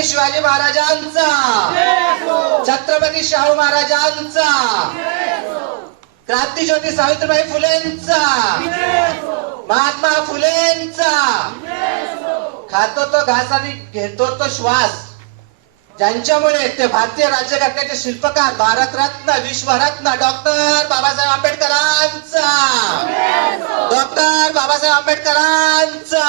छत्रपती शिवाजी महाराजांचा, छत्रपती शाहू महाराजांचा, क्रांतीज्योती सावित्रीबाई फुलेंचा, महात्मा फुलेंचा, खातो तो घास आणि घेतो तो श्वास, ज्यांच्यामुळे ते भारतीय राज्यघटनेचे शिल्पकार भारतरत्न विश्वरत्न डॉक्टर बाबासाहेब आंबेडकरांचा, डॉक्टर बाबासाहेब आंबेडकरांचा